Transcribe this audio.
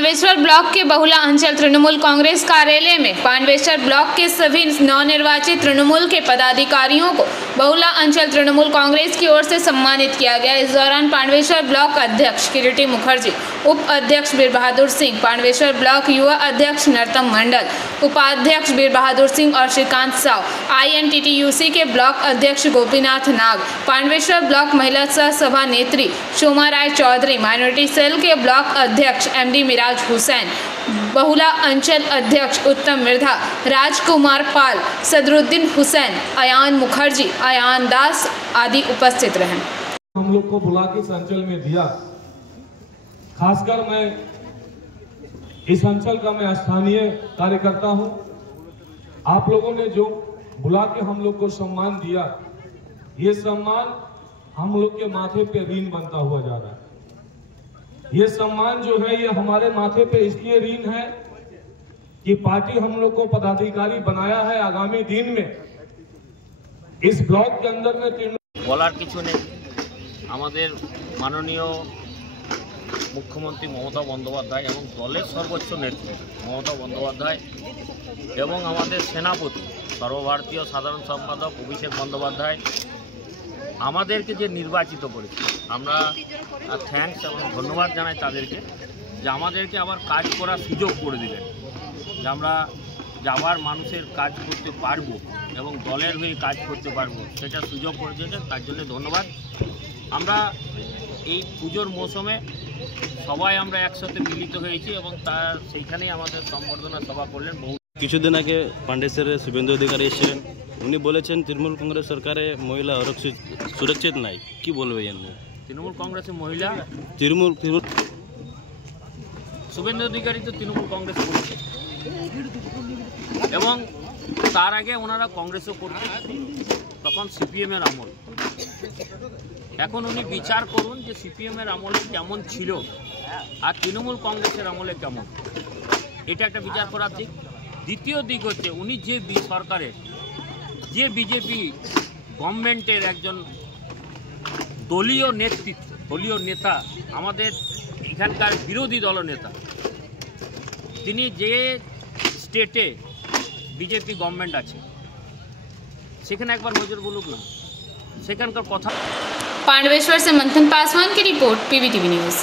Pandaveshwar block के बहुला अंचल तृणमूल कांग्रेस कार्यालय में पांडवेश्वर ब्लॉक के सभी नवनिर्वाचित तृणमूल के पदाधिकारियों को बहुला अंचल तृणमूल कांग्रेस की ओर से सम्मानित किया गया। इस दौरान पांडवेश्वर ब्लॉक अध्यक्ष किरीटी मुखर्जी, उप अध्यक्ष बीर बहादुर सिंह, पांडवेश्वर ब्लॉक युवा अध्यक्ष नरतम मंडल, उपाध्यक्ष बीर बहादुर सिंह और श्रीकांत साव, INTTUC के ब्लॉक अध्यक्ष गोपीनाथ नाग, पांडवेश्वर ब्लॉक महिला सह सभा नेत्री शोमा राय चौधरी, माइनॉरिटी सेल के ब्लॉक अध्यक्ष MD मिराज हुसैन, बहुला अंचल अध्यक्ष उत्तम मिर्धा, राजकुमार पाल, सदरुद्दीन हुसैन, अयान मुखर्जी, अयान दास आदि उपस्थित रहे। हम लोग को बुला के इस अंचल में दिया। खासकर मैं इस अंचल का मैं स्थानीय कार्यकर्ता हूं। आप लोगों ने जो बुला के हम लोग को सम्मान दिया, ये सम्मान हम लोग के माथे पे ऋण बनता हुआ जा रहा है। ये सम्मान जो है ये हमारे माथे पे इसलिए ऋण है कि पार्टी हम लोग को पदाधिकारी बनाया है। आगामी दिन में इस ब्लॉक के अंदर में বলার কিছু নেই। আমাদের মাননীয় মুখ্যমন্ত্রী মমতা বন্দ্যোপাধ্যায় এবং দলের সর্বোচ্চ নেত্রী মমতা বন্দ্যোপাধ্যায় এবং আমাদের সেনাপতি সর্বভারতীয় সাধারণ সম্পাদক অভিষেক বন্দ্যোপাধ্যায় আমাদেরকে যে নির্বাচিত করেছে, আমরা থ্যাঙ্কস এবং ধন্যবাদ জানাই তাদেরকে যে আমাদেরকে আবার কাজ করার সুযোগ করে দিলেন, যে আমরা আবার মানুষের কাজ করতে পারবো এবং দলের হয়ে কাজ করতে পারবো, সেটা সুযোগ করে দিয়েছেন। তার জন্য ধন্যবাদ। আমরা এই পুজোর মৌসুমে সবাই আমরা একসাথে মিলিত হয়েছি এবং তার সেইখানেই আমাদের সম্বর্ধনা সভা করলেন। কিছুদিন আগে পান্ডেশ্বরের শুভেন্দু অধিকারী এসেছিলেন, উনি বলেছেন তৃণমূল কংগ্রেস সরকারে মহিলা সুরক্ষিত নাই। কি বলবে এর নিয়ে? তৃণমূল কংগ্রেসের মহিলা তৃণমূল শুভেন্দু অধিকারী তো তৃণমূল কংগ্রেস করছে এবং তার আগে ওনারা কংগ্রেসও করতেন, তখন CPM এর আমল। এখন উনি বিচার করুন যে CPM এর আমলে কেমন ছিল আর তৃণমূল কংগ্রেসের আমলে কেমন, এটা একটা বিচার করার দিক। দ্বিতীয় দিক হচ্ছে উনি যে সরকারের যে বিজেপি গভর্নমেন্টের একজন দলীয় নেতৃত্ব, দলীয় নেতা, আমাদের এখানকার বিরোধী দলনেতা, তিনি যে স্টেটে বিজেপি গভর্নমেন্ট আছে সেখানে একবার নজর বলুক না, সেখানকার কথা। पांडवेश्वर से मंथन पासवान की रिपोर्ट, PBTV न्यूज़।